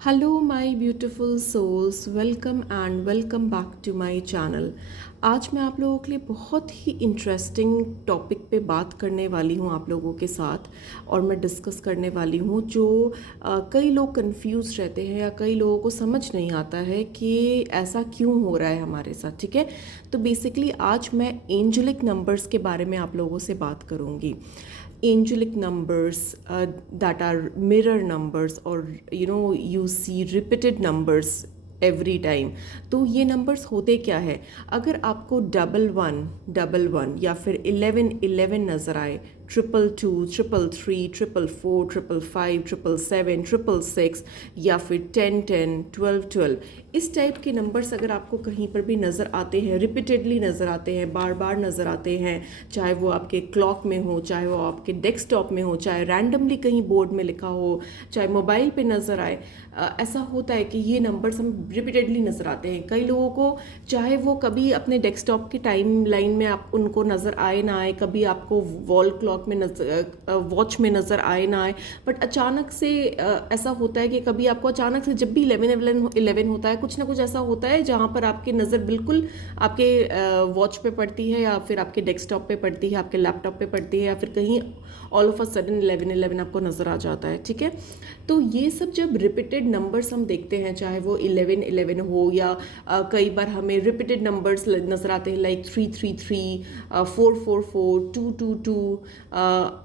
Hello my beautiful souls, welcome and welcome back to my channel. आज मैं आप लोगों के लिए बहुत ही इंटरेस्टिंग टॉपिक पे बात करने वाली हूँ आप लोगों के साथ। और मैं डिस्कस करने वाली हूँ जो कई लोग कंफ्यूज रहते हैं या कई लोगों को समझ नहीं आता है कि ऐसा क्यों हो रहा है हमारे साथ। ठीक है, तो बेसिकली आज मैं एंजेलिक नंबर्स के बारे में आप लोगों से बात करूँगी। angelic numbers that are mirror numbers, or you see repeated numbers every time. तो ये नंबर्स होते क्या है? अगर आपको 1111 या फिर 1111 नज़र आए, 222, 333, 444, 555, 777, 666 या फिर 1010, 1212, इस टाइप के नंबर्स अगर आपको कहीं पर भी नज़र आते हैं, रिपीटेडली नज़र आते हैं, बार बार नज़र आते हैं, चाहे वो आपके क्लॉक में हो, चाहे वो आपके डेस्कटॉप में हो, चाहे रैंडमली कहीं बोर्ड में लिखा हो, चाहे मोबाइल पे नज़र आए, ऐसा होता है कि ये नंबर्स हम रिपीटेडली नज़र आते हैं। कई लोगों को चाहे वो कभी अपने डेस्कटॉप की टाइम लाइन में आप उनको नज़र आए ना आए, कभी आपको वॉल क्लॉक में वॉच में नज़र आए ना आए, बट अचानक से ऐसा होता है कि कभी आपको अचानक से जब भी 11 होता है, कुछ ना कुछ ऐसा होता है जहाँ पर आपकी नज़र बिल्कुल आपके वॉच पे पड़ती है या फिर आपके डेस्कटॉप पे पड़ती है, आपके लैपटॉप पे पड़ती है, या फिर कहीं ऑल ऑफ अ सडन 11 आपको नज़र आ जाता है। ठीक है, तो ये सब जब रिपीटेड नंबर्स हम देखते हैं, चाहे वो 11 हो या कई बार हमें रिपीटेड नंबर्स नज़र आते हैं लाइक 333, 444, 222,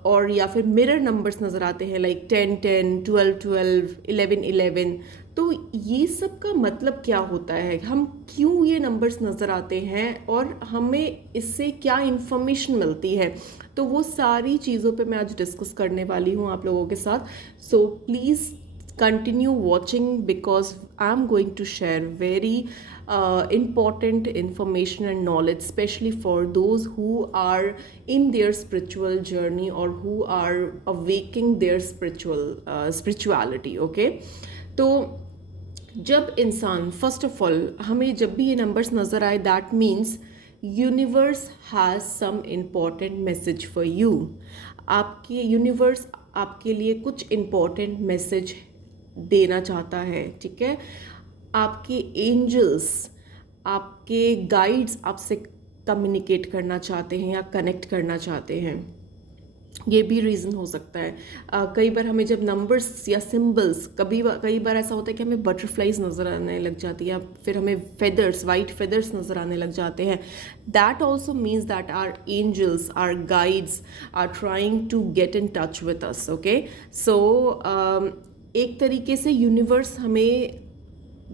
और या फिर मिरर नंबर्स नज़र आते हैं लाइक 1010, 1212, 1111। तो ये सब का मतलब क्या होता है, हम क्यों ये नंबर्स नज़र आते हैं और हमें इससे क्या इन्फॉर्मेशन मिलती है, तो वो सारी चीज़ों पे मैं आज डिस्कस करने वाली हूँ आप लोगों के साथ। So please continue watching because I'm going to share very important information and knowledge, especially for those who are in their spiritual journey or who are awakening their spirituality. Okay, तो जब इंसान फर्स्ट ऑफ ऑल हमें जब भी ये numbers नज़र आए, that means universe has some important message for you. आपके यूनिवर्स आपके लिए कुछ इम्पॉर्टेंट मैसेज देना चाहता है। ठीक है, आपके एंजल्स, आपके गाइड्स आपसे कम्युनिकेट करना चाहते हैं या कनेक्ट करना चाहते हैं। ये भी रीज़न हो सकता है। कई बार हमें जब नंबर्स या सिंबल्स, कई बार ऐसा होता है कि हमें बटरफ्लाइज नज़र आने लग जाती है या फिर हमें फेदर्स, वाइट फेदर्स नज़र आने लग जाते हैं। That also means that our angels, our guides are trying to get in touch with us. Okay, so एक तरीके से यूनिवर्स हमें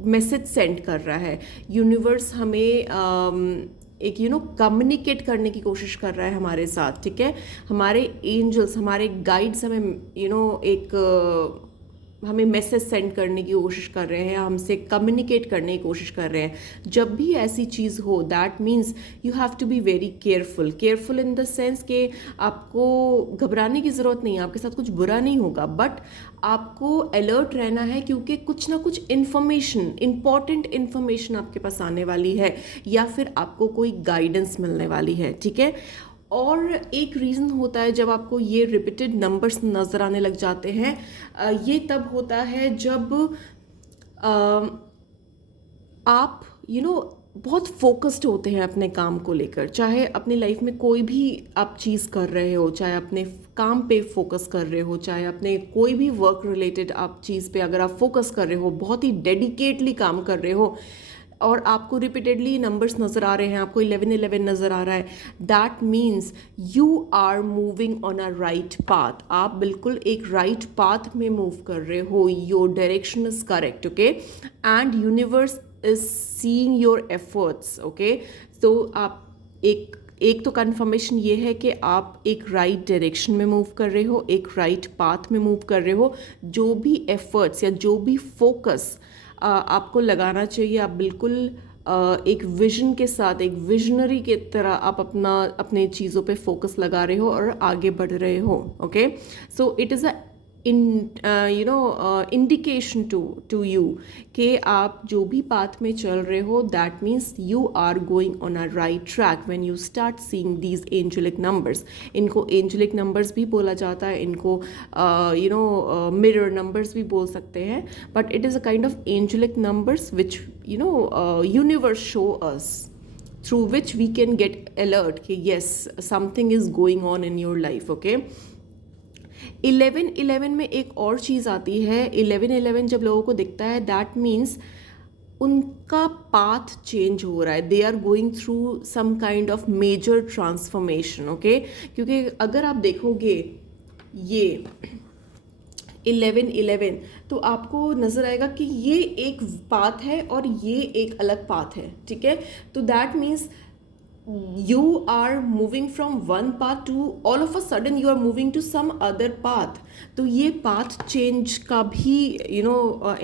मैसेज सेंड कर रहा है, यूनिवर्स हमें एक कम्युनिकेट करने की कोशिश कर रहा है हमारे साथ। ठीक है, हमारे एंजल्स, हमारे गाइड्स हमें एक हमें मैसेज सेंड करने की कोशिश कर रहे हैं, हमसे कम्युनिकेट करने की कोशिश कर रहे हैं। जब भी ऐसी चीज़ हो, that means you have to be very careful in the sense कि आपको घबराने की ज़रूरत नहीं है, आपके साथ कुछ बुरा नहीं होगा, बट आपको अलर्ट रहना है क्योंकि कुछ ना कुछ इन्फॉर्मेशन, इंपॉर्टेंट इन्फॉर्मेशन आपके पास आने वाली है या फिर आपको कोई गाइडेंस मिलने वाली है। ठीक है, और एक रीज़न होता है जब आपको ये रिपीटेड नंबर्स नज़र आने लग जाते हैं, ये तब होता है जब आप बहुत फोकस्ड होते हैं अपने काम को लेकर। चाहे अपनी लाइफ में कोई भी आप चीज़ कर रहे हो, चाहे अपने काम पे फोकस कर रहे हो, चाहे अपने कोई भी वर्क रिलेटेड आप चीज़ पे अगर आप फोकस कर रहे हो, बहुत ही डेडिकेटली काम कर रहे हो और आपको रिपीटेडली नंबर्स नज़र आ रहे हैं, आपको 1111 नज़र आ रहा है, that means you are moving on a right path. आप बिल्कुल एक राइट पाथ में मूव कर रहे हो, your direction is correct. Okay, and universe is seeing your efforts. Okay, तो आप एक तो कन्फर्मेशन ये है कि आप एक राइट डायरेक्शन में मूव कर रहे हो, एक राइट पाथ में मूव कर रहे हो। जो भी एफर्ट्स या जो भी फोकस आपको लगाना चाहिए, आप बिल्कुल एक विजन के साथ, एक विजनरी के तरह आप अपने चीज़ों पे फोकस लगा रहे हो और आगे बढ़ रहे हो। Okay, so it is a indication to you कि आप जो भी पाथ में चल रहे हो, that means you are going on a right track when you start seeing these angelic numbers. इनको एंजेलिक नंबर्स भी बोला जाता है, इनको मिरर नंबर्स भी बोल सकते हैं, but it is a kind of angelic numbers which universe show us, through which we can get alert कि yes, something is going on in your life, okay। 1111 में एक और चीज़ आती है। 1111 जब लोगों को दिखता है, दैट मीन्स उनका पाथ चेंज हो रहा है, they are going through some kind of major transformation, okay. क्योंकि अगर आप देखोगे ये 1111 तो आपको नज़र आएगा कि ये एक पाथ है और ये एक अलग पाथ है, ठीक है। तो that means you are moving from one path to all of a sudden you are moving to some other path। तो ये पाथ चेंज का भी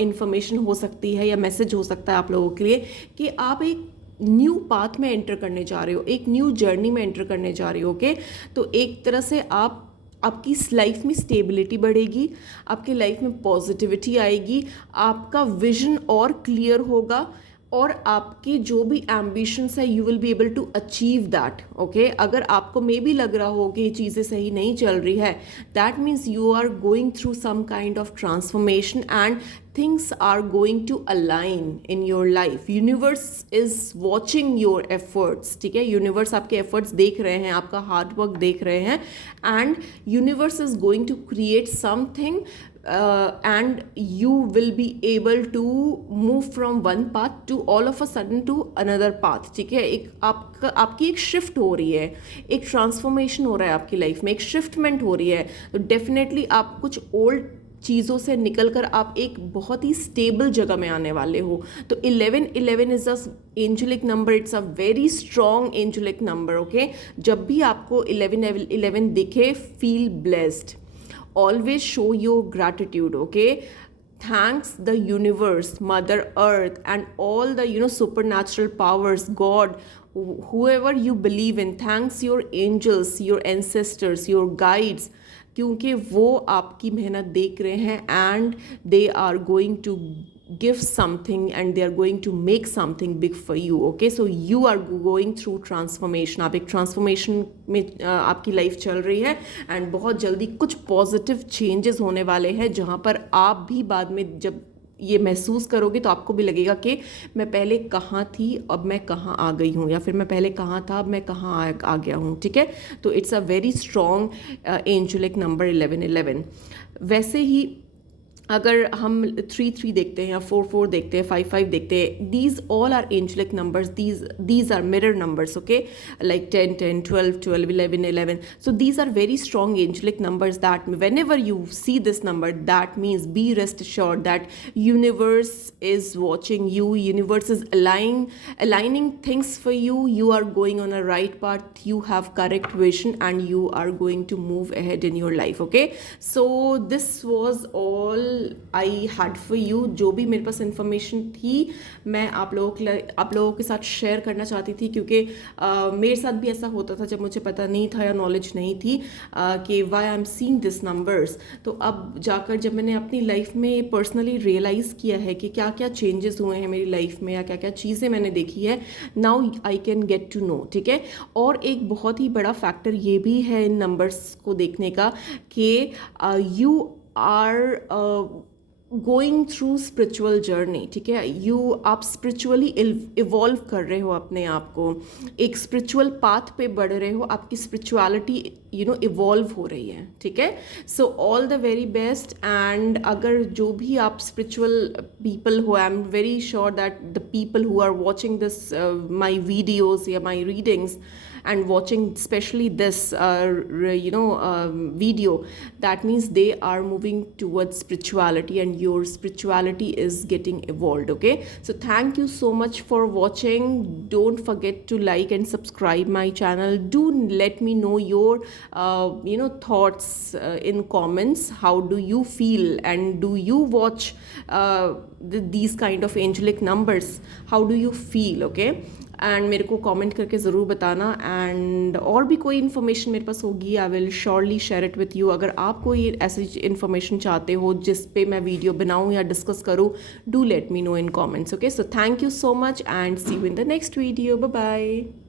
इंफॉर्मेशन हो सकती है या मैसेज हो सकता है आप लोगों के लिए कि आप एक न्यू पाथ में एंटर करने जा रहे हो, एक न्यू जर्नी में एंटर करने जा रहे हो, ओके। तो एक तरह से आपकी लाइफ में स्टेबिलिटी बढ़ेगी, आपकी लाइफ में पॉजिटिविटी आएगी, आपका विजन और क्लियर होगा, और आपके जो भी एम्बिशंस है you will be able to achieve that, okay. अगर आपको मे भी लग रहा हो कि ये चीज़ें सही नहीं चल रही है, that means you are going through some kind of transformation and things are going to align in your life। universe is watching your efforts, ठीक है। universe आपके efforts देख रहे हैं, आपका hard work देख रहे हैं, and universe is going to create something and you will be able to move from one path to all of a sudden to another path, ठीक है। एक आपकी एक शिफ्ट हो रही है, एक ट्रांसफॉर्मेशन हो रहा है आपकी लाइफ में, एक शिफ्टमेंट हो रही है। तो डेफिनेटली आप कुछ ओल्ड चीज़ों से निकलकर आप एक बहुत ही स्टेबल जगह में आने वाले हो। तो 1111 is a angelic number, it's a very strong angelic number, okay. जब भी आपको 1111 दिखे, feel blessed, always show your gratitude, okay. Thanks the universe, Mother Earth, and all the supernatural powers, God, whoever you believe in, thanks your angels, your ancestors, your guides, क्योंकि वो आपकी मेहनत देख रहे हैं and they are going to give something and they are going to make something big for you, okay. So you are going through transformation, आप एक transformation में आपकी लाइफ चल रही है एंड बहुत जल्दी कुछ पॉजिटिव चेंजेस होने वाले हैं, जहाँ पर आप भी बाद में जब ये महसूस करोगे तो आपको भी लगेगा कि मैं पहले कहाँ थी, अब मैं कहाँ आ गई हूँ, या फिर मैं पहले कहाँ था, अब मैं कहाँ आ गया हूँ, ठीक है। तो it's a very strong angelic number 1111। वैसे ही अगर हम 3 देखते हैं या 4 देखते हैं, 5 देखते हैं, these all are angelic numbers, these are mirror numbers, okay. Like 10 12 11 11। So these are very strong angelic numbers that whenever you see this number, that means be rest assured that universe is watching you, universe is aligning things for you, you are going on a right path, you have correct vision and you are going to move ahead in your life, okay। So this was all I had for you। जो भी मेरे पास information थी मैं आप लोगों के साथ share करना चाहती थी, क्योंकि मेरे साथ भी ऐसा होता था जब मुझे पता नहीं था या नॉलेज नहीं थी कि why I am seeing this numbers. तो अब जाकर जब मैंने अपनी लाइफ में पर्सनली रियलाइज़ किया है कि क्या क्या चेंजेस हुए हैं मेरी लाइफ में या क्या क्या चीज़ें मैंने देखी है, now I can get to know, ठीक है। और एक बहुत ही बड़ा फैक्टर ये भी है इन नंबर्स को देखने का कि you are going through spiritual journey, ठीक है। आप स्पिरिचुअली इवॉल्व कर रहे हो अपने आप को, एक स्पिरिचुअल पाथ पे बढ़ रहे हो, आपकी स्पिरिचुअलिटी इवॉल्व हो रही है, ठीक है। So all the very best. And अगर जो भी आप स्पिरिचुअल पीपल हो, I am very sure that the people who are watching this my videos या my readings and watching especially this video, that means they are moving towards spirituality and your spirituality is getting evolved, okay। So thank you so much for watching. Don't forget to like and subscribe my channel. Do let me know your thoughts in comments. How do you feel and do you watch these kind of angelic numbers? How do you feel, okay? And मेरे को comment करके ज़रूर बताना। And और भी कोई information मेरे पास होगी I will surely share it with you. अगर आप कोई ऐसी इन्फॉर्मेशन चाहते हो जिस पे मैं वीडियो बनाऊँ या डिस्कस करूँ, do let me know in comments. Okay, so thank you so much and see you in the next video. Bye bye.